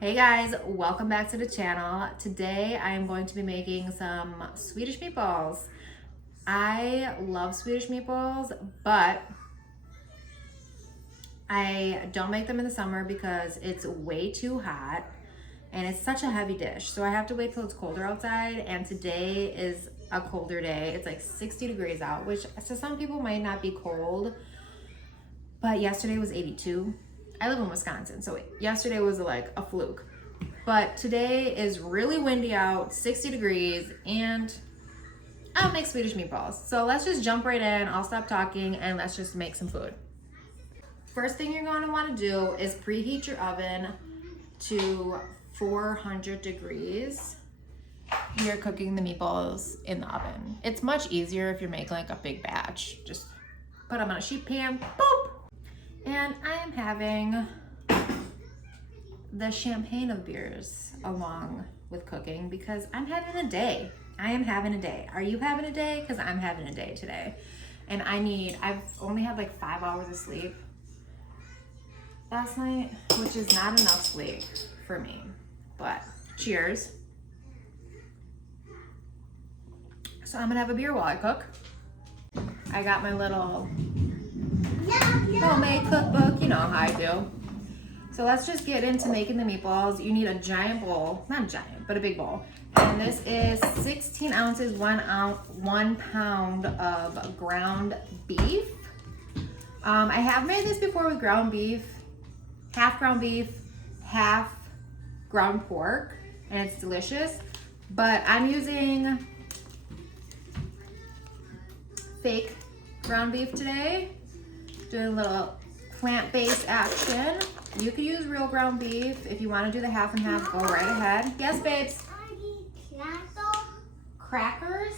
Hey guys, welcome back to the channel. Today I am going to be making some Swedish meatballs. I love Swedish meatballs, but I don't make them in the summer because it's way too hot and it's such a heavy dish. So I have to wait till it's colder outside, and today is a colder day. It's like 60 degrees out, which to some people might not be cold, but yesterday was 82. I live in Wisconsin, so yesterday was like a fluke. But today is really windy out, 60 degrees, and I'll make Swedish meatballs. So let's just jump right in. I'll stop talking and let's just make some food. First thing you're going to want to do is preheat your oven to 400 degrees. You're cooking the meatballs in the oven. It's much easier if you're making like a big batch. Just put them on a sheet pan, boop! And I am having the champagne of beers along with cooking because I'm having a day. I am having a day. Are you having a day? Because I'm having a day today. And I've only had like 5 hours of sleep last night, which is not enough sleep for me. But cheers. So I'm gonna have a beer while I cook. I got my little homemade cookbook, you know how I do. So let's just get into making the meatballs. You need a giant bowl, not giant, but a big bowl. And this is 16 ounces, 1 pound of ground beef. I have made this before with ground beef, half ground pork, and it's delicious. But I'm using fake ground beef today. Doing a little plant-based action. You could use real ground beef. If you want to do the half and half, go right ahead. Yes, babes? Crackers?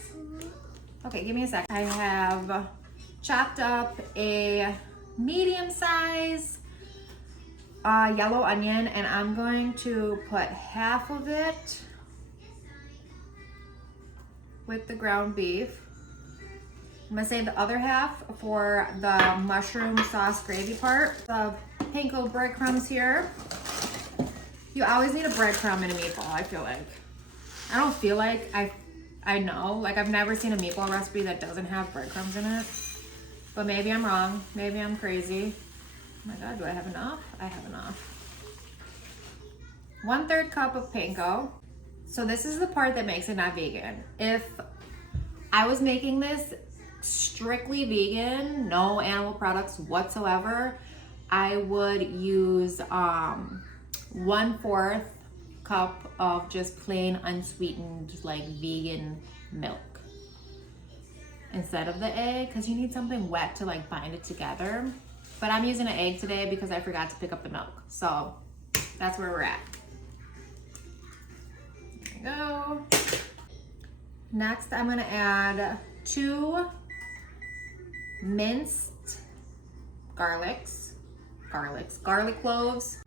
Okay, give me a sec. I have chopped up a medium size yellow onion, and I'm going to put half of it with the ground beef. I'm gonna save the other half for the mushroom sauce gravy part. The panko breadcrumbs here. You always need a breadcrumb in a meatball, I feel like. I don't feel like, I know, like I've never seen a meatball recipe that doesn't have breadcrumbs in it. But maybe I'm wrong, maybe I'm crazy. Oh my God, do I have enough? I have enough. 1/3 cup of panko. So this is the part that makes it not vegan. If I was making this strictly vegan, no animal products whatsoever, I would use 1/4 cup of just plain unsweetened like vegan milk instead of the egg, because you need something wet to like bind it together. But I'm using an egg today because I forgot to pick up the milk, so that's where we're at. There we go. Next, I'm gonna add 2 minced garlic cloves.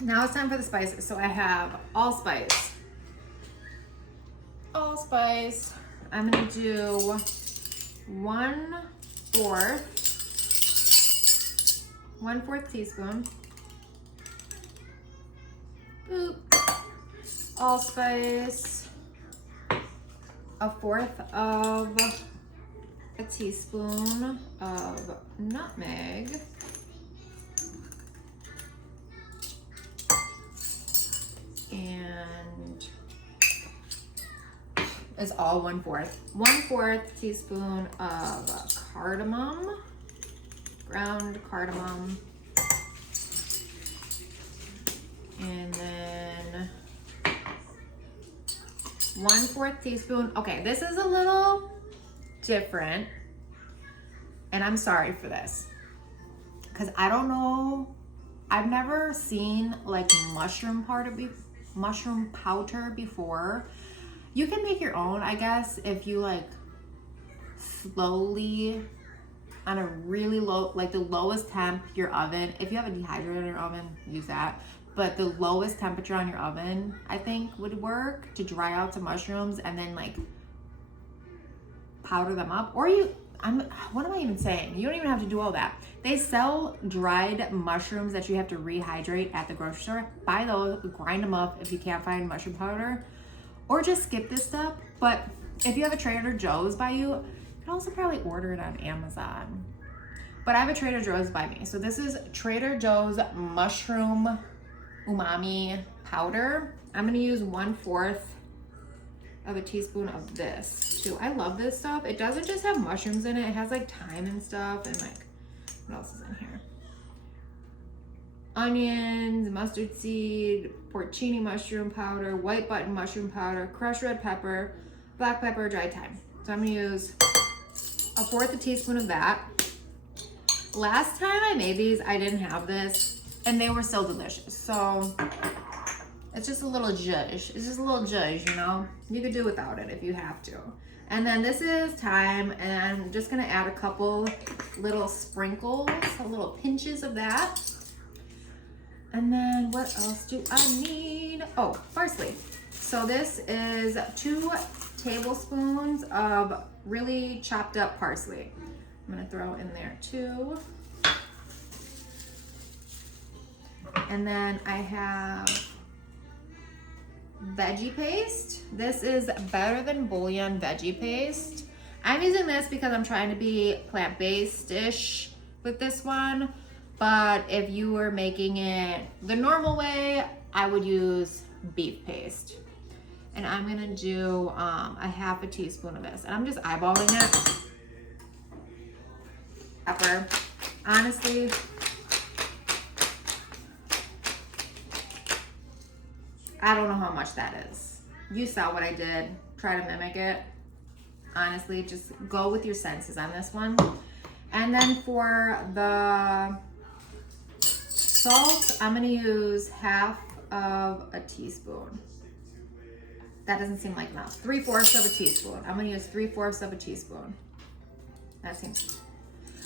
Now it's time for the spices. So I have allspice. I'm gonna do 1/4 teaspoon. Boop. Allspice. 1/4 of a teaspoon of nutmeg. And it's all 1/4. 1/4 teaspoon of cardamom, ground cardamom. And then 1/4 teaspoon. Okay, this is a little different, and I'm sorry for this because I don't know. I've never seen like mushroom powder before. You can make your own, I guess, if you like slowly on a really low, like the lowest temp your oven. If you have a dehydrator in your oven, use that. But the lowest temperature on your oven, I think, would work to dry out some mushrooms and then like powder them up. Or what am I even saying? You don't even have to do all that. They sell dried mushrooms that you have to rehydrate at the grocery store. Buy those, grind them up if you can't find mushroom powder, or just skip this step. But if you have a Trader Joe's by you, you can also probably order it on Amazon. But I have a Trader Joe's by me. So this is Trader Joe's mushroom umami powder. I'm gonna use 1/4 of a teaspoon of this too. I love this stuff. It doesn't just have mushrooms in it. It has like thyme and stuff, and like, what else is in here? Onions, mustard seed, porcini mushroom powder, white button mushroom powder, crushed red pepper, black pepper, dried thyme. So I'm gonna use 1/4 teaspoon of that. Last time I made these, I didn't have this, and they were still delicious. So it's just a little zhuzh. It's just a little zhuzh, you know? You could do without it if you have to. And then this is thyme, and I'm just gonna add a couple little sprinkles, little pinches of that. And then what else do I need? Oh, parsley. So this is 2 tablespoons of really chopped up parsley. I'm gonna throw in there too. And then I have veggie paste. This is Better Than Bouillon veggie paste. I'm using this because I'm trying to be plant-based-ish with this one. But if you were making it the normal way, I would use beef paste. And I'm gonna do a 1/2 teaspoon of this. And I'm just eyeballing it. Pepper. Honestly, I don't know how much that is. You saw what I did. Try to mimic it. Honestly, just go with your senses on this one. And then for the salt, I'm gonna use 1/2 of a teaspoon. That doesn't seem like enough. 3/4 of a teaspoon. I'm gonna use 3/4 of a teaspoon. That seems,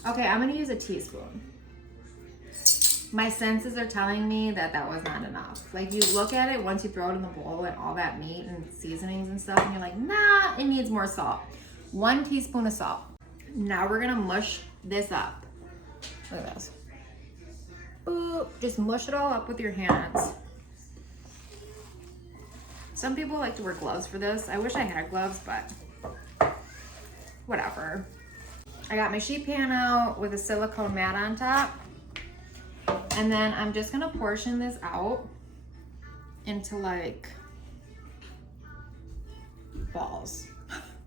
okay, I'm gonna use a teaspoon. My senses are telling me that that was not enough. Like, you look at it once you throw it in the bowl and all that meat and seasonings and stuff, and you're like, nah, it needs more salt. 1 teaspoon of salt. Now we're gonna mush this up. Look at this. Ooh, just mush it all up with your hands. Some people like to wear gloves for this. I wish I had gloves, but whatever. I got my sheet pan out with a silicone mat on top. And then I'm just gonna portion this out into like balls,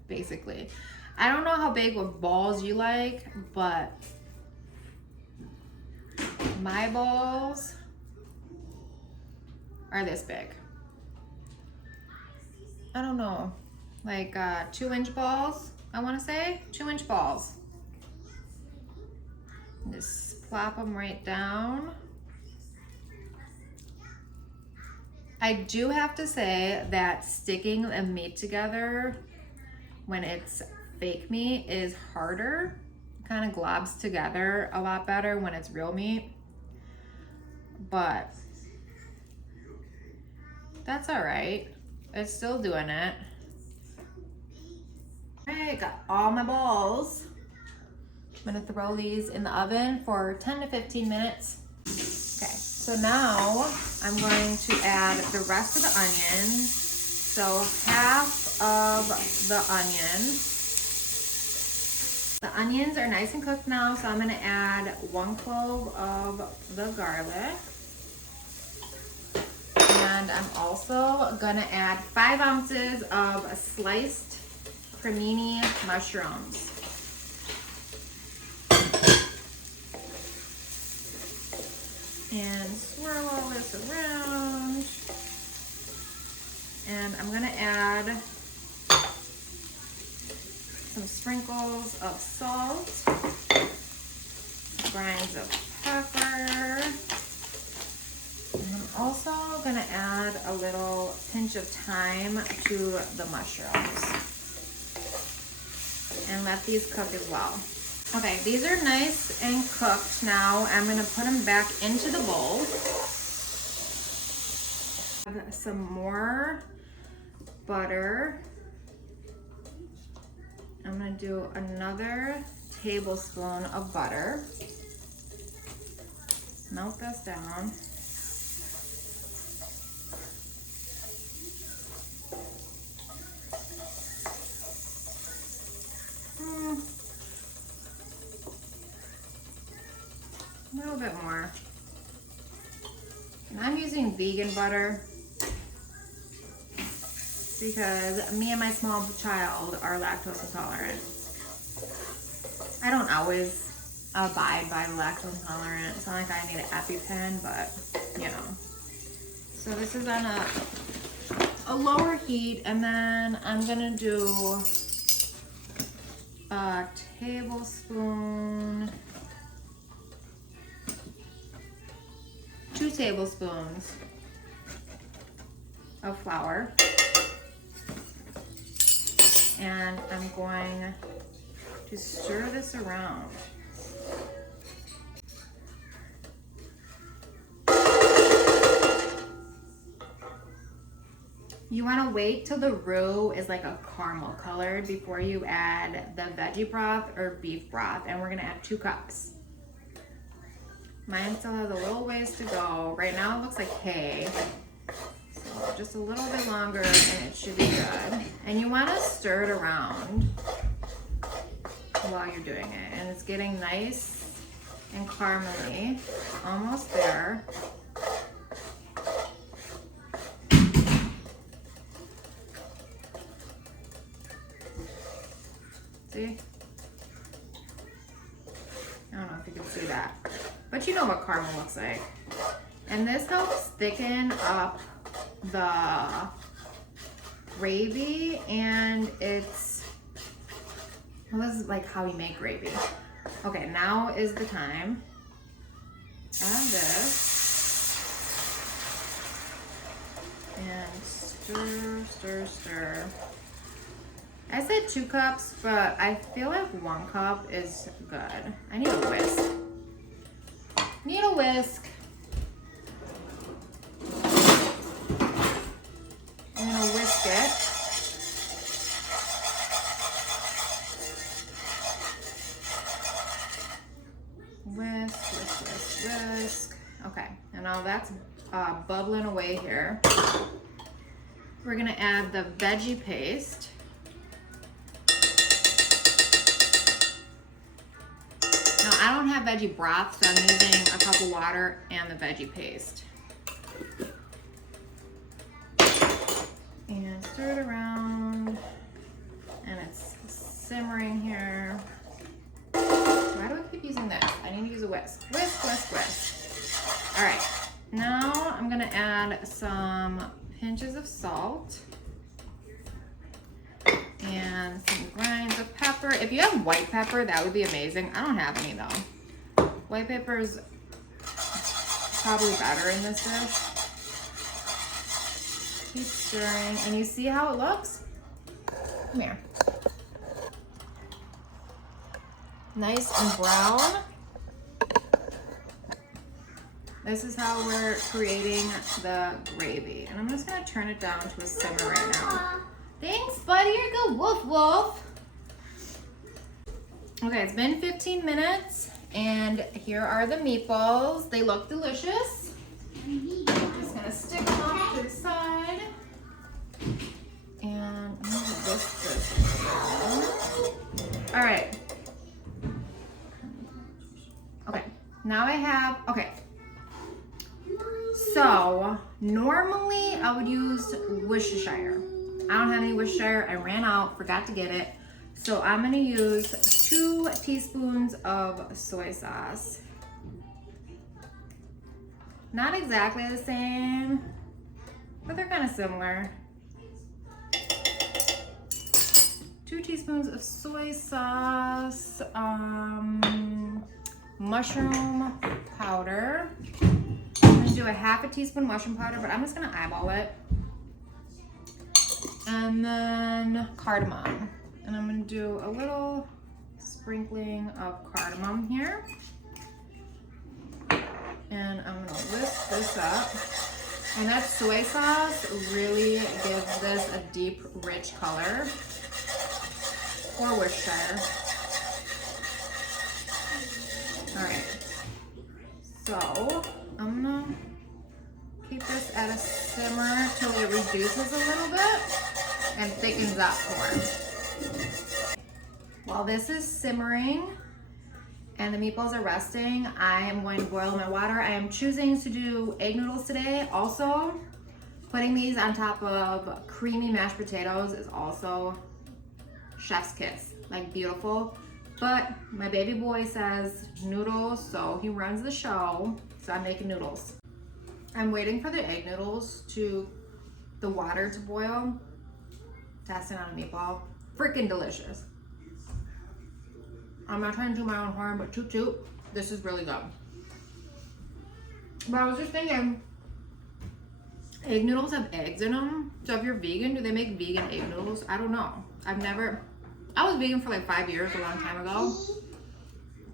basically. I don't know how big of balls you like, but my balls are this big. I don't know, like 2-inch balls, I wanna say, 2-inch balls. Just plop them right down. I do have to say that sticking the meat together when it's fake meat is harder. It kind of globs together a lot better when it's real meat. But that's all right. It's still doing it. All right, got all my balls. I'm gonna throw these in the oven for 10 to 15 minutes. Okay, so now I'm going to add the rest of the onions. So 1/2 of the onion. The onions are nice and cooked now, so I'm gonna add 1 clove of the garlic. And I'm also gonna add 5 ounces of sliced cremini mushrooms. And swirl all this around. And I'm gonna add some sprinkles of salt, grinds of pepper. And I'm also gonna add a little pinch of thyme to the mushrooms. And let these cook as well. Okay, these are nice and cooked now. I'm gonna put them back into the bowl. Add some more butter. I'm gonna do another tablespoon of butter. Melt this down. A little bit more. And I'm using vegan butter because me and my small child are lactose intolerant. I don't always abide by the lactose intolerant. It's not like I need an EpiPen, but you know. So this is on a lower heat, and then I'm gonna do a tablespoon, 2 tablespoons of flour. And I'm going to stir this around. You want to wait till the roux is like a caramel colored before you add the veggie broth or beef broth, and we're going to add 2 cups. Mine still has a little ways to go. Right now it looks like hay. So just a little bit longer and it should be good. And you want to stir it around while you're doing it. And it's getting nice and caramely. Almost there. See? I don't know if you can see that, but you know what caramel looks like. And this helps thicken up the gravy, and it's, well, this is like how you make gravy. Okay, now is the time. Add this and stir, stir, stir. I said 2 cups, but I feel like 1 cup is good. I need a whisk. Need a whisk. I'm gonna whisk it. Whisk, whisk, whisk, whisk. Okay, and now that's bubbling away here. We're gonna add the veggie paste. Now I don't have veggie broth, so I'm using a cup of water and the veggie paste. And stir it around, and it's simmering here. Why do I keep using this? I need to use a whisk. Whisk, whisk, whisk. All right, now I'm gonna add some pinches of salt and some grinds of pepper. If you have white pepper, that would be amazing. I don't have any though. White pepper is probably better in this dish. Keep stirring, and you see how it looks? Come here. Nice and brown. This is how we're creating the gravy. And I'm just gonna turn it down to a simmer right now. Thanks, buddy. You're good. Woof, woof. Okay, it's been 15 minutes, and here are the meatballs. They look delicious. I'm just gonna stick them off to the side. And I'm gonna whisk this around. All right. Okay, now I have, okay. So, normally I would use Worcestershire. I don't have any Worcestershire. I ran out, forgot to get it. So I'm gonna use 2 teaspoons of soy sauce. Not exactly the same, but they're kind of similar. 2 teaspoons of soy sauce, mushroom powder. I'm gonna do a half a teaspoon mushroom powder, but I'm just gonna eyeball it. And then cardamom. And I'm gonna do a little sprinkling of cardamom here. And I'm gonna whisk this up. And that soy sauce really gives this a deep, rich color. Or Worcestershire. So I'm gonna keep this at a simmer till it reduces a little bit and thickens up more. While this is simmering and the meatballs are resting, I am going to boil my water. I am choosing to do egg noodles today. Also, putting these on top of creamy mashed potatoes is also chef's kiss, like beautiful. But my baby boy says noodles, so he runs the show, so I'm making noodles. I'm waiting for the egg noodles the water to boil. Testing on a meatball. Freaking delicious. I'm not trying to do my own horn, but toot toot, this is really good. But I was just thinking, egg noodles have eggs in them. So if you're vegan, do they make vegan egg noodles? I don't know. I was vegan for like 5 years, a long time ago.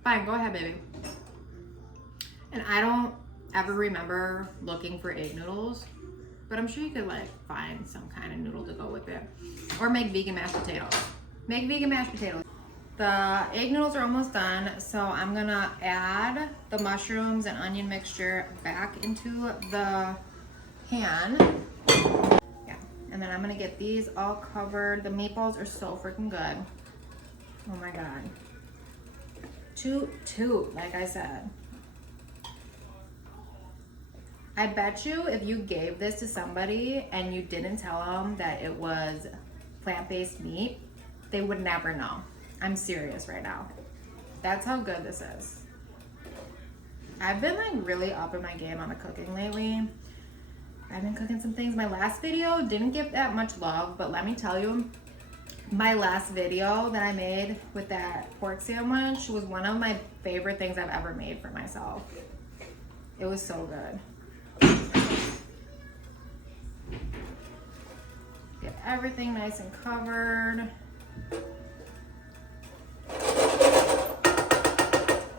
Fine, go ahead, baby. And I don't ever remember looking for egg noodles, but I'm sure you could like find some kind of noodle to go with it. Or make vegan mashed potatoes. Make vegan mashed potatoes. The egg noodles are almost done, so I'm gonna add the mushrooms and onion mixture back into the pan. Yeah, and then I'm gonna get these all covered. The meatballs are so freaking good. Oh my God. Toot toot, like I said. I bet you if you gave this to somebody and you didn't tell them that it was plant-based meat, they would never know. I'm serious right now. That's how good this is. I've been like really up in my game on the cooking lately. I've been cooking some things. My last video didn't get that much love, but let me tell you, my last video that I made with that pork sandwich was one of my favorite things I've ever made for myself. It was so good. Get everything nice and covered.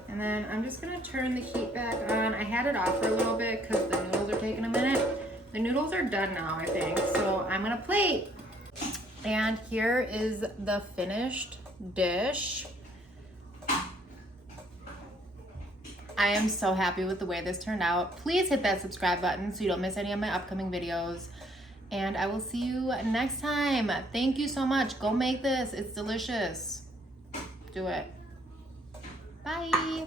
And then I'm just gonna turn the heat back on. I had it off for a little bit because the noodles are taking a minute. The noodles are done now, I think. So I'm gonna plate. And here is the finished dish. I am so happy with the way this turned out. Please hit that subscribe button so you don't miss any of my upcoming videos. And I will see you next time. Thank you so much. Go make this. It's delicious. Do it. Bye.